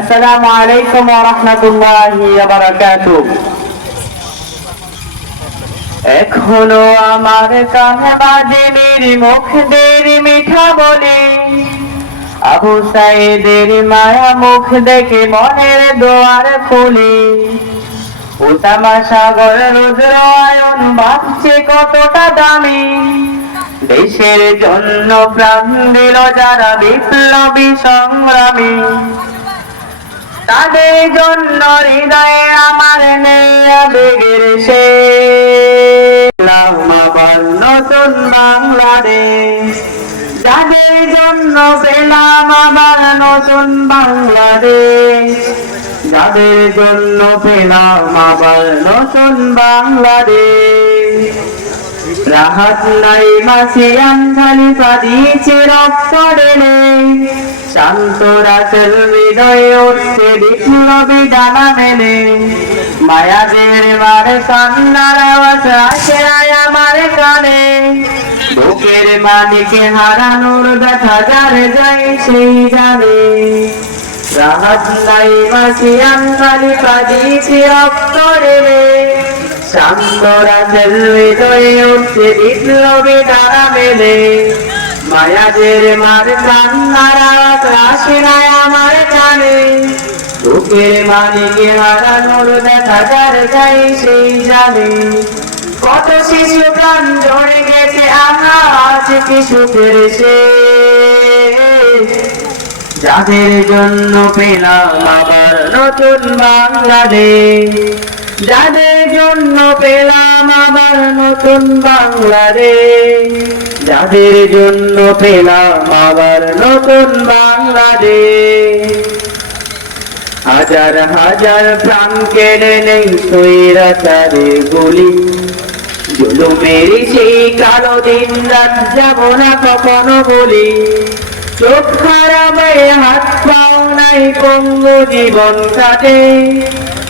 আসসালামু আলাইকুম ওয়া রাহমাতুল্লাহি ওয়া এখনও আমার কানে বাজে মেরি মুখ দেরি মিঠা বলে, আবু সাইদের মায়া মুখ দেখে মনের দোয়ার খুলে। ওসামা সাগর রুদ্র আয়ন কতটা দামি, দেশের জন্য প্রাণ দিল যারা বিপ্লবী সংগ্রামী। তাদের জন্য হৃদয়ে আমার নেই আবেগের সে আবার নতুন বাংলাদেশ। যাদের জন্য পেলাম আবার নতুন বাংলাদেশ। যাদের জন্য পেলাম আবার নতুন বাংলাদেশ। রাহাত নাই মাসিয়াম খালিফা দিয়েছে রক্ত ঢেলে। শান্ত রাসেল হৃদয়ে উঠছে বিপ্লবী ডানা মেলে। মায়াদের মারে কান্নার আওয়াজ আসে আমার কানে। বুকের মানিকে হারানোর ব্যথা যারে যায় সেই জানে। রাহাত নাই মাসিয়াম খালিফা দিয়েছে রক্ত ঢেলে। শান্ত রাতের হৃদয়ে উঠছে বিপ্লবী দ্বারা মেলে। মায়াদের মার কান্নার আওয়াজ আসে না আমার কানে বুকের মালিকে হারানোর দেখা যার যাই সেই জানে। কত শিশু প্রাণ ঝরে গেছে, আমরা আজ কি সুখের শেষ যাদের জন্য পেলাম আবার নতুন বাংলাদেশ। যাদের জন্য পেলাম আবার নতুন বাংলাদেশ। যাদের জন্য পেলাম আবার নতুন বাংলাদেশ। হাজার হাজার প্রাণ কেড়ে নেই সৈরাচারে গুলি জুলুমের সেই কালো দিন রাত যাব না কখনো বলি। চোখ হারাবে হাত পাও নাই, পঙ্গু জীবন কাটে।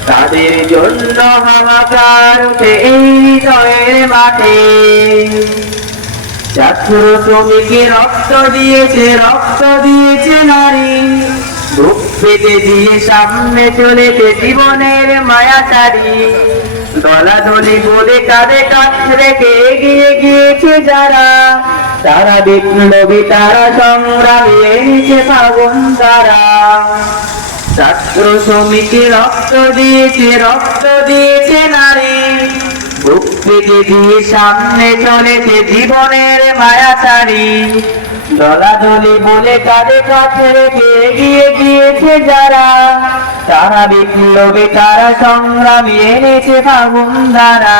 তাদের জন্য হাহাকার উঠে এই হৃদয়ের মাঠে। ছাত্র শ্রমিকে রক্ত দিয়েছে রক্ত দিয়েছে নারী। বুক পেতে দিয়ে সামনে চলেছে জীবনের মায়া তারি দলাদলি করে কাঁধে কাঁধ রেখে এগিয়ে গিয়েছে যারা। তারা বিপ্লবী, তারা সংগ্রামী এনেছে ফাগুন তারা। ছাত্র শ্রমিকে রক্ত দিয়েছে রক্ত দিয়েছে নারী। বুক পেতে দিয়ে সামনে চলেছে জীবনের মায়া তারি দলাদলি বলে কাঁধে কাছে রেখে এগিয়ে গিয়েছে যারা। তারা বিপ্লবী, তারা সংগ্রামী এনেছে ফাগুন ধারা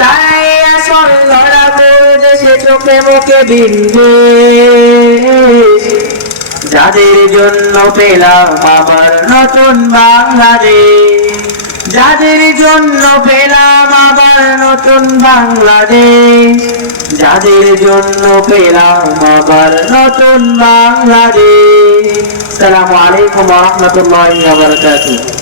তাই আসল ধরা দেশে চোখে মুখে বিন্দেশ যাদের জন্য পেলাম আবার নতুন বাংলাদেশ। যাদের জন্য পেলাম আবার নতুন বাংলাদেশ। যাদের জন্য পেলাম আবার নতুন বাংলাদেশ। সালামু আলাইকুম রহমতুল্লাহ